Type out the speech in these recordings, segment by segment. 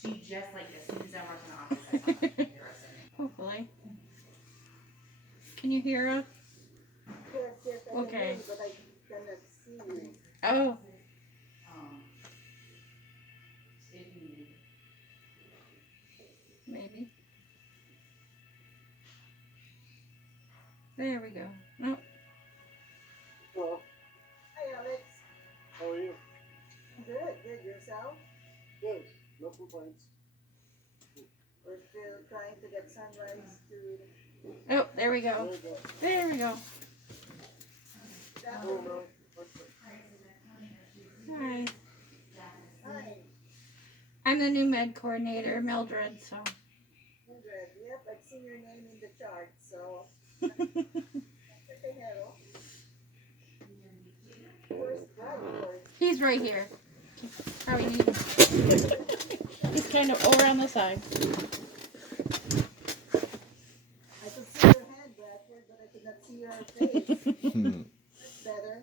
She just like as soon as I walked in the office, I saw her. Hopefully. Can you hear us? Yes, yes, I can hear Okay. you, but I cannot see you. Oh, Um, it needed. maybe. There we go. No. Hello, Hi, Alex. how are you? Good, good. Yourself? Good, no complaints. We're still trying to get sunrise to Oh, there we There go. you go. There we go. Oh Saturday. no, perfect. Hi. Hi, I'm the new med coordinator, Mildred, so. Mildred. Yep, I've seen your name in the chart, so say hello. Where's Freud? He's right here. Probably need him. He's kind of over on the side. I could see your hand, Bradford, but I could not see your face. Hmm. That's better.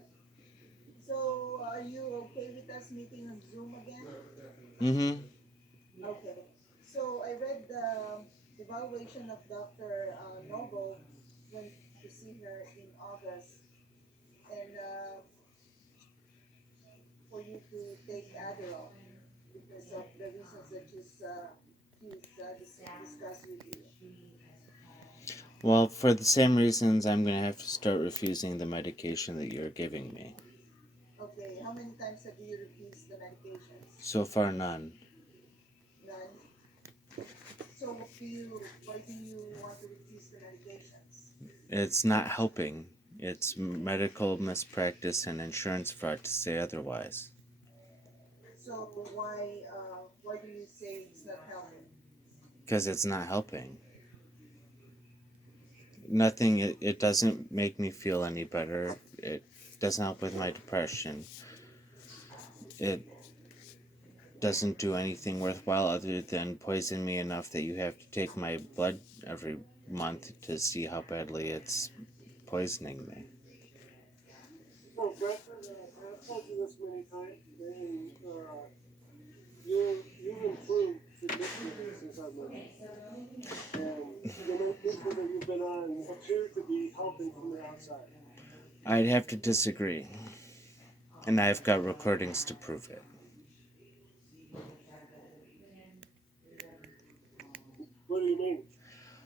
So, are you okay with us meeting on Zoom again? Mm-hmm. Okay. So, I read the evaluation of Dr. Noble when to see her in August, and for you to take Adderall because of the reasons that she's discussed with you. Well, for the same reasons, I'm gonna have to start refusing the medication that you're giving me. Okay. How many times have you refused the medications? So far, none. None. So, why do you want to refuse the medications? It's not helping. It's medical mispractice and insurance fraud to say otherwise. So, why do you say it's not helping? Because it's not helping. Nothing, it doesn't make me feel any better. It doesn't help with my depression. It doesn't do anything worthwhile other than poison me enough that you have to take my blood every month to see how badly it's poisoning me. So Bradford, I've told you this many times, and you've improved significantly since I've known you. And the medication that you've been on appear to be helping from the outside. I'd have to disagree, and I've got recordings to prove it. What do you mean?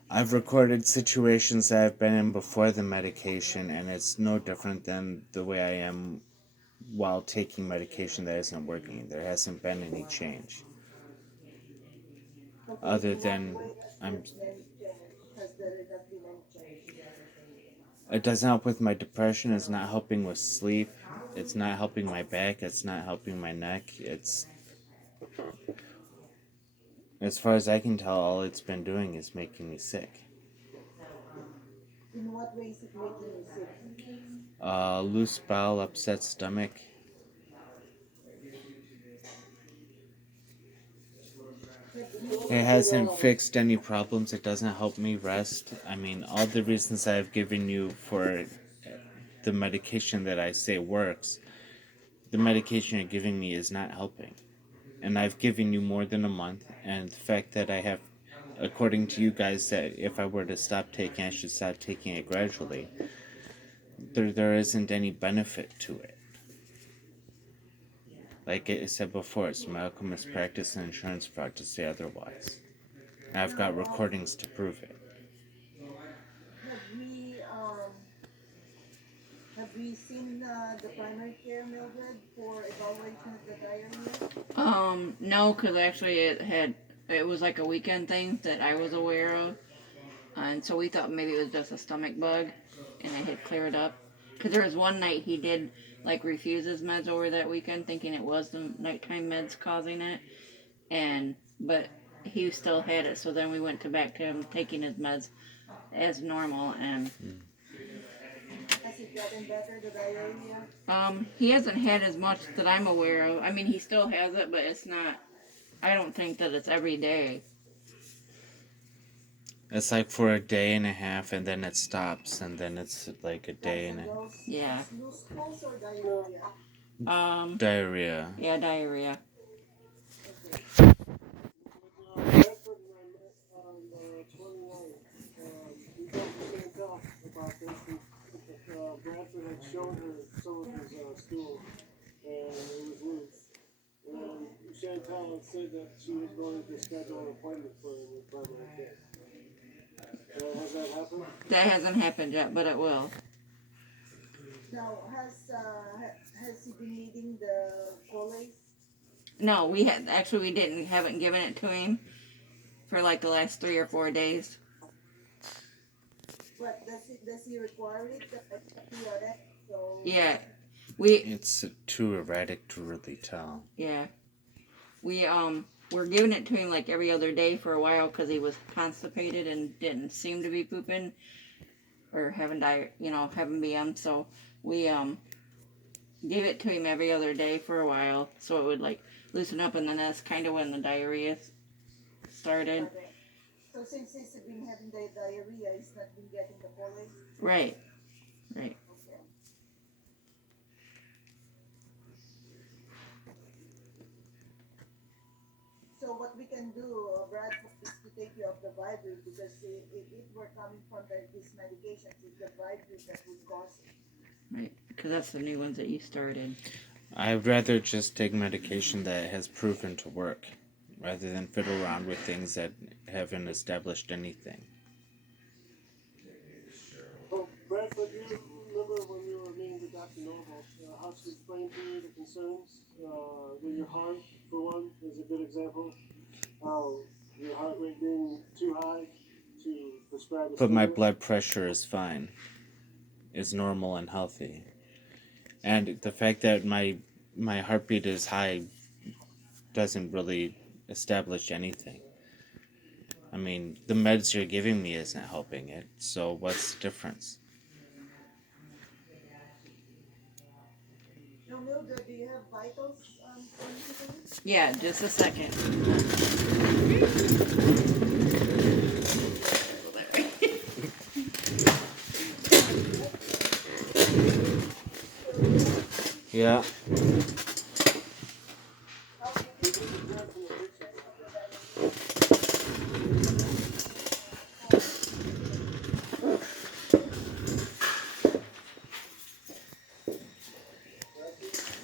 I've recorded situations that I've been in before the medication, and it's no different than the way I am while taking medication that isn't working. There hasn't been any change. Okay, Other in what than way I'm has there not been any change? it doesn't help with my depression, it's not helping with sleep, it's not helping my back, it's not helping my neck. It's as far as I can tell, all it's been doing is making me sick. In what way is it making you sick? Loose bowel, upset stomach. Have It you hasn't fixed any problems. It doesn't help me rest. I mean, all the reasons I've given you for the medication that I say works, the medication you're giving me is not helping. And I've given you more than a month, and the fact that I have, according to you guys, that if I were to stop taking, I should stop taking it gradually, there isn't any benefit to it. Like I said before, it's medical mispractice and insurance fraud to say otherwise. And I've got now? recordings to prove it. Have we seen the primary care Mildred for evaluation of the diarrhea? No, because actually it was like a weekend thing that I was aware of, and so we thought maybe it was just a stomach bug, and it had cleared up. Because there was one night he did like refuse his meds over that weekend, thinking it was the nighttime meds causing it, and but he still had it. So then we went to back to him taking his meds as normal, and Has it gotten better, the diarrhea? he hasn't had as much that I'm aware of. I mean, he still has it, but it's not. I don't think that it's every day. It's like for a day and a half, and then it stops, and then it's like a Highs day and and a lows, Yeah. loose stools or diarrhea? Um. diarrhea. Yeah, diarrhea. Okay. process. And, Bradford had shown her some of his stool, and it was loose. And Chantal had said that she was going to schedule an appointment for a new primary care. Has that happened? That hasn't happened yet, but it will. Now, has he been needing the colace? No, we didn't. We haven't given it to him for like the last 3 or 4 days. But does he require it? PRN, so Yeah, It's too erratic to really tell. yeah, we're giving it to him like every other day for a while because he was constipated and didn't seem to be pooping or having having BM. So we gave it to him every other day for a while so it would like loosen up, and then that's kind of when the diarrhea started. okay. So since he's been having the diarrhea, he's not been getting the colace. Right. Okay. So what we can do, Brad, is to take you off the Vibrate because if it were coming from these medications, it's the Vibrate that would cause it. Right, because that's the new ones that you started. I'd rather just take medication that has proven to work rather than fiddle around with things that haven't established anything. Well, Bradford, do you remember when you were meeting with Dr. Noble, how she explained to you the concerns with your heart, for one, is a good example. Your heart rate being too high to prescribe a But my stimulant. blood pressure is fine. Is normal and healthy. And the fact that my heartbeat is high doesn't really establish anything. I mean, the meds you're giving me isn't helping it, so what's the difference? Now, Mildred, do you have vitals for me to do? Yeah, just a second. Yeah.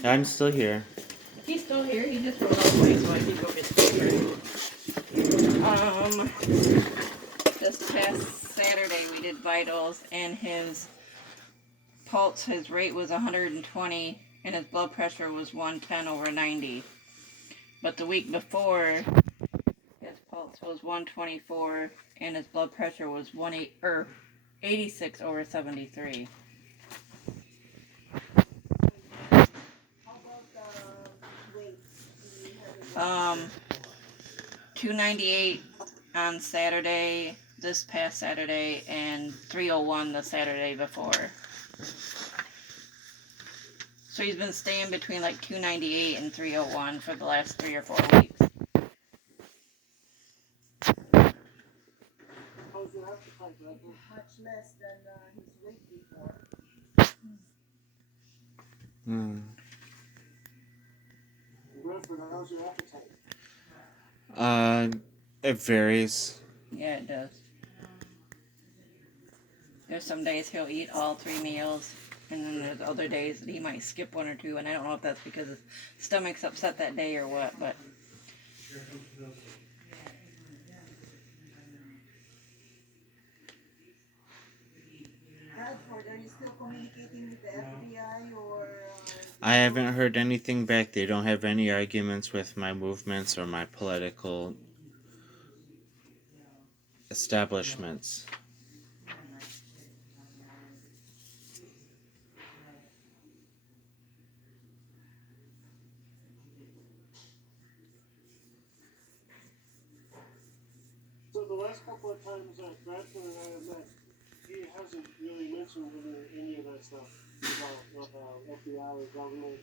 I'm still here. He's still here. He just rolled away, so I can go get the paper. This past Saturday we did vitals, and his rate was 120, and his blood pressure was 110/90. But the week before, his pulse was 124, and his blood pressure was 86/73. How about weight? Do you have a 298 on Saturday, this past Saturday, and 301 the Saturday before. So he's been staying between like 298 and 301 for the last 3 or 4 weeks. How's your appetite, Bradford? much less than his weight before? Bradford, how's your appetite? It varies. Yeah, it does. There's some days he'll eat all 3 meals, and then there's other days that he might skip 1 or 2, and I don't know if that's because his stomach's upset that day or what, but Bradford, are you still communicating with the FBI or? I haven't heard anything back. They don't have any arguments with my movements or my political establishments. So the last couple of times that Bradford and I have met, he hasn't really mentioned any of that stuff about FBI or government.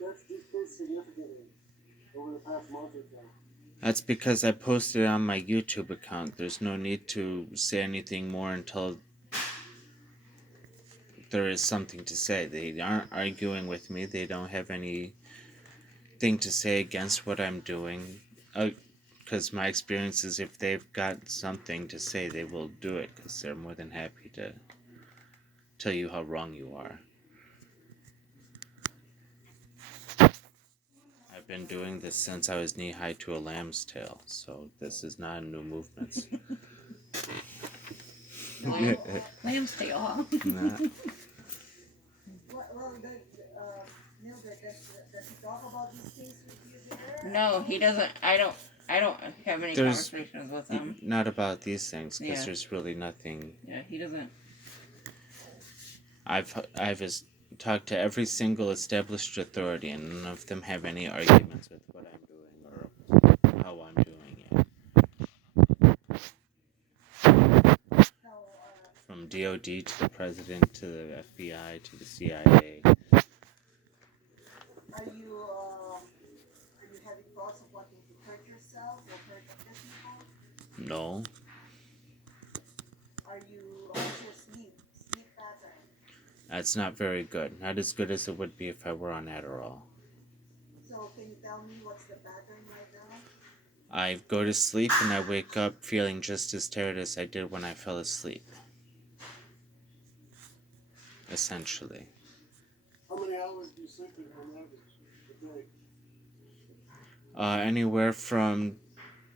That's decreased significantly over the past month or so. That's because I posted it on my YouTube account. There's no need to say anything more until there is something to say. They aren't arguing with me. They don't have anything to say against what I'm doing. Because my experience is if they've got something to say, they will do it because they're more than happy to tell you how wrong you are. I've been doing this since I was knee-high to a lamb's tail, so this is not a new movement. Lamb's tail, huh? Nah. Well, Mildred, does he talk about these things with you there? No, he doesn't. I don't have any There's- conversations with him. Not about these things, because Yeah. there's really nothing. Yeah, he doesn't. I've talked to every single established authority, and none of them have any arguments with what I'm doing or how I'm doing it. Now, From DOD to the president to the FBI to the CIA. are you having thoughts of wanting to hurt yourself or hurt other people? No. Are you what's your sleep pattern? That's not very good. Not as good as it would be if I were on Adderall. So can you tell me what's the pattern right now? I go to sleep and I wake up feeling just as tired as I did when I fell asleep. Essentially. How many hours do you sleep on average a day? Anywhere from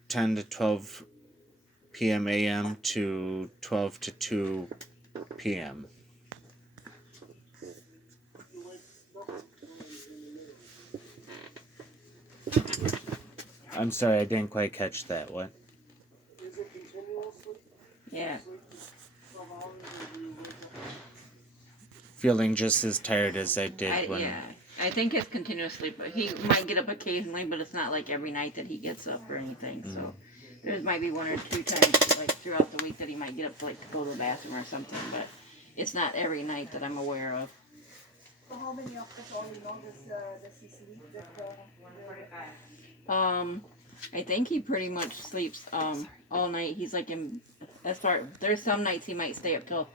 10 to 12 p.m. a.m. to 12 to 2 p.m. You wake up in the middle. I'm sorry, I didn't quite catch that. What? Is it continual sleep? Yeah. Sleep 12 hours or do you wake up? Feeling just as tired as I did when... Yeah. I think it's continuous sleep. But he might get up occasionally, but it's not like every night that he gets up or anything. So there might be 1 or 2 times like throughout the week that he might get up to to go to the bathroom or something. But it's not every night that I'm aware of. So how many of us all you know does he sleep that 45. I think he pretty much sleeps all night. He's like in there's some nights he might stay up till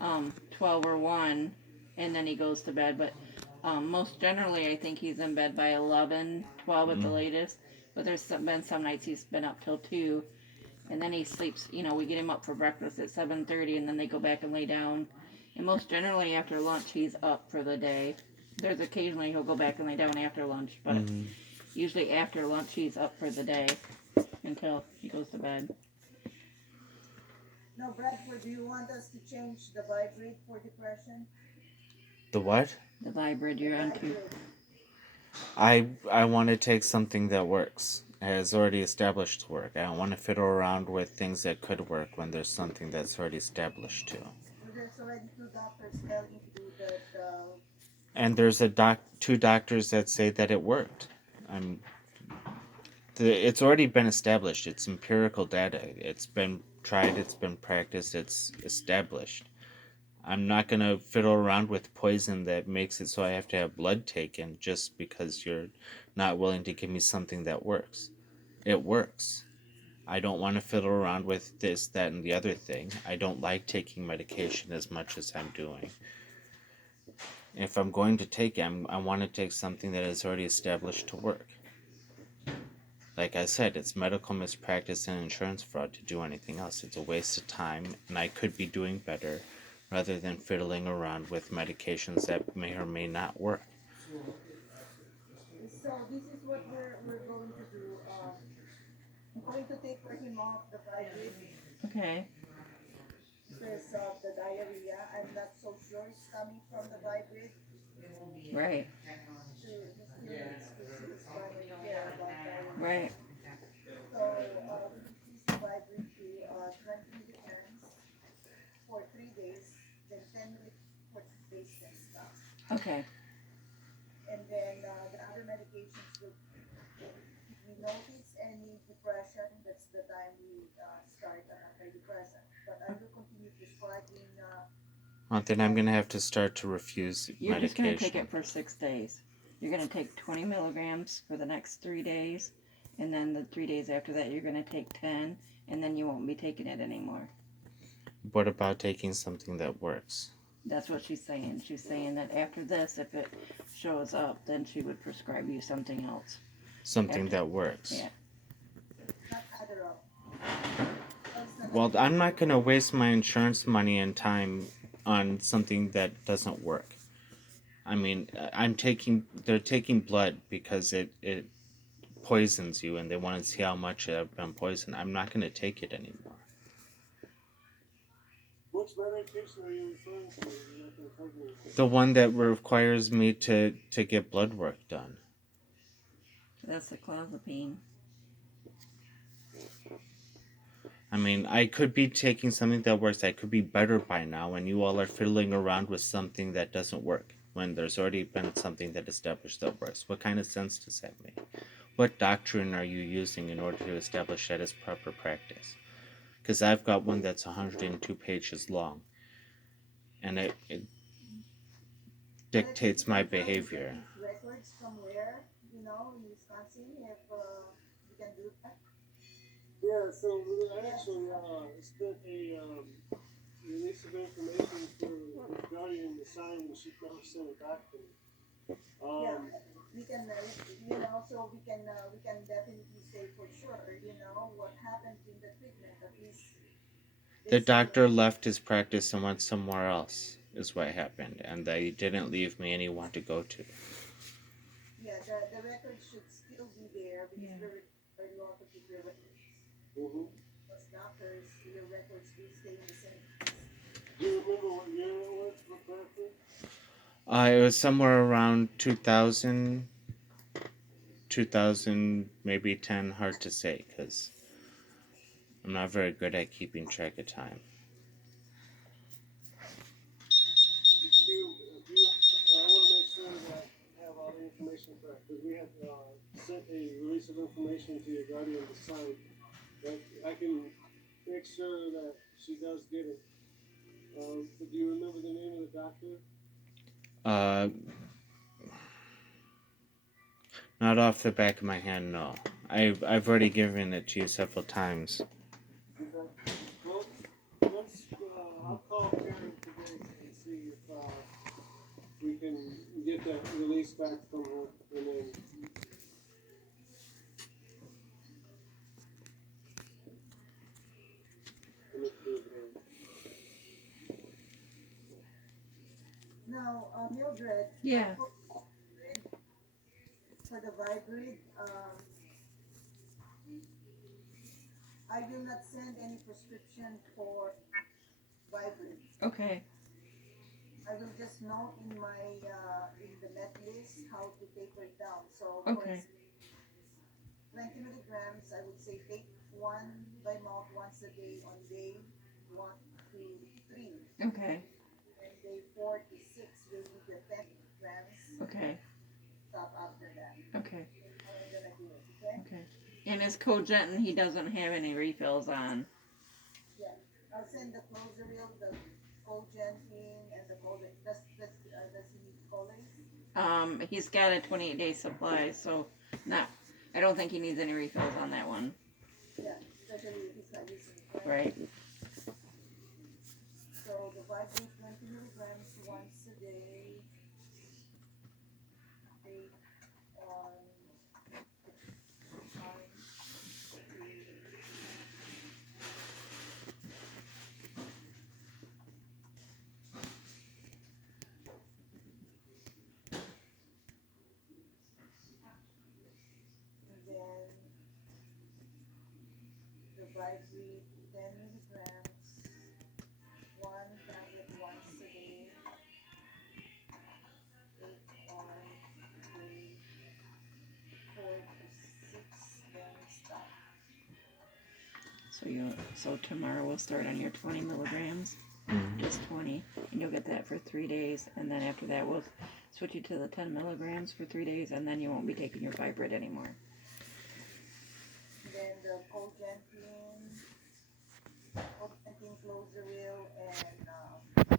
12 or 1 and then he goes to bed, but most generally I think he's in bed by 11, 12 at the latest. But there's been some nights he's been up till 2 and then he sleeps, we get him up for breakfast at 7:30 and then they go back and lay down. And most generally after lunch he's up for the day. There's occasionally he'll go back and lay down after lunch, but usually after lunch he's up for the day until he goes to bed. No, Bradford, do you want us to change the vibrate for depression? The what? The Vibrid you're on to. I want to take something that works. Has already established to work. I don't want to fiddle around with things that could work when there's something that's already established to. There's already 2 doctors telling you that And there's 2 doctors that say that it worked. It's already been established. It's empirical data. It's been tried. It's been practiced. It's established. I'm not going to fiddle around with poison that makes it so I have to have blood taken just because you're not willing to give me something that works. It works. I don't want to fiddle around with this, that, and the other thing. I don't like taking medication as much as I'm doing. If I'm going to take it, I want to take something that is already established to work. Like I said, it's medical mispractice and insurance fraud to do anything else. It's a waste of time, and I could be doing better rather than fiddling around with medications that may or may not work. so this is what we're going to do. I'm going to take for him off the vibrate Okay. because of the diarrhea. I'm not so sure it's coming from the vibrate. Right. To his primary care about diarrhea. Right. So increase the vibrate to 20 milligrams for 3 days, then 10 milligrams for 3 days, then stop. Okay. And then the other medications will, if we notice any depression, that's the time we start an antidepressant. But I will continue prescribing. Well, then I'm going to have to start to refuse You're just medication. going to take it for 6 days. You're going to take 20 milligrams for the next 3 days. And then the 3 days after that, you're going to take 10. And then you won't be taking it anymore. What about taking something that works? That's what she's saying. She's saying that after this, if it shows up, then she would prescribe you something else. Something that works. Yeah. Not Adderall. Well, I'm not going to waste my insurance money and time on something that doesn't work. I mean, they're taking blood because it poisons you and they want to see how much I've been poisoned. I'm not going to take it anymore. Which medication are you referring to? You're not going to take anything. The one that requires me to get blood work done. That's the clozapine. I mean, I could be taking something that works. I could be better by now, and you all are fiddling around with something that doesn't work when there's already been something that established that works. What kind of sense does that make? What doctrine are you using in order to establish that as proper practice? Because I've got one that's 102 pages long, and it dictates my behavior. Records from where, you know, in Wisconsin, if you can do that. Yeah, so I actually spent a release of information for the Guardian to sign, and she never sent it back to me. Yeah, we can, you know, so we can definitely say for sure, you know, what happened in the treatment. At least The they say, doctor left his practice and went somewhere else, is what happened, and they didn't leave me anyone to go to. yeah, the record should still be there because Yeah. very law to keep your records. Mm-hmm. As doctors, your records will stay in the same. Do you remember what year it was roughly? It was somewhere around 2000, 2000, maybe 10, hard to say, because I'm not very good at keeping track of time. I want to make sure that I have all the information correct, because we had sent a release of information to your guardian to sign. That I can make sure that she does get it. But do you remember the name of the doctor? Uh, Not off the back of my hand, no. I've already given it to you several times. Okay. Well, let's. I'll call Karen today and see if we can get that release back from her, and then. Now, Mildred, Yeah. for the Vibrid, I will not send any prescription for Vibrid. Okay. I will just note in my in the med list how to taper it down. So for Okay. instance, 20 milligrams, I would say take one by mouth once a day on day 1 to 3, Okay. and day 4 to 6 will be the 10 milligrams. Okay. Stop after that. Okay. How I'm gonna do it, okay? Okay. And his Cogentin, he doesn't have any refills on. Yeah, I'll send the Closeril, the Cogentin, and the Colace. Does he need Colace? He's got a 28-day supply, so not. I don't think he needs any refills on that one. Yeah, especially if he's not using it. Right. So the Vibrate 20 milligrams once a day. Take on time to and then the Vibrate 10 milligrams, one tablet once a day. Take on day 4 to 6, then stop. So tomorrow we'll start on your 20 milligrams, just 20, and you'll get that for 3 days, and then after that we'll switch you to the 10 milligrams for 3 days, and then you won't be taking your Vibrate anymore. Then the Cogentin, Closeril, and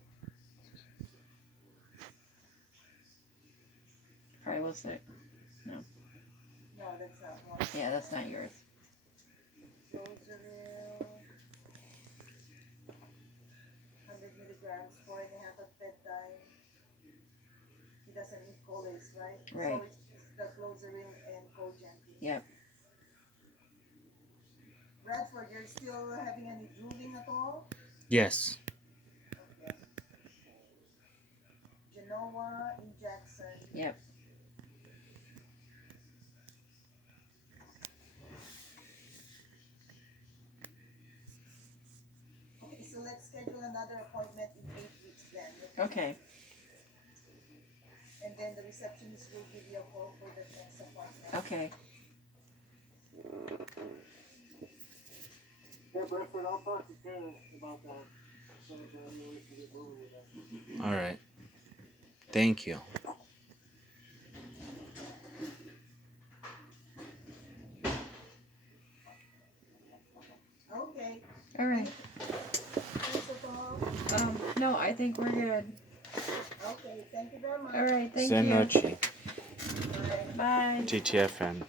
Prilosec. no, that's not one. Yeah, that's not yours. Closeril, 100 milligrams, 4.5 at bedtime. He doesn't need Colace, right? Right. So it's just the Closeril and Cogentin. Yep. Bradford, you're still having any drooling at all? Yes. Okay. Noah in Jackson. Yep. Okay, so let's schedule another appointment in 8 weeks then. Okay. And then the receptionist will give you a call for the next appointment. Okay. Yeah, Bradford, I'll talk to Karen about that. So that I know we can get moving with that. All right. Thank you. Okay. All right. Thanks for call. No, I think we're good. Okay, thank you very much. All right. Thank Buenas you. noches. Bye. Bye. GTFN.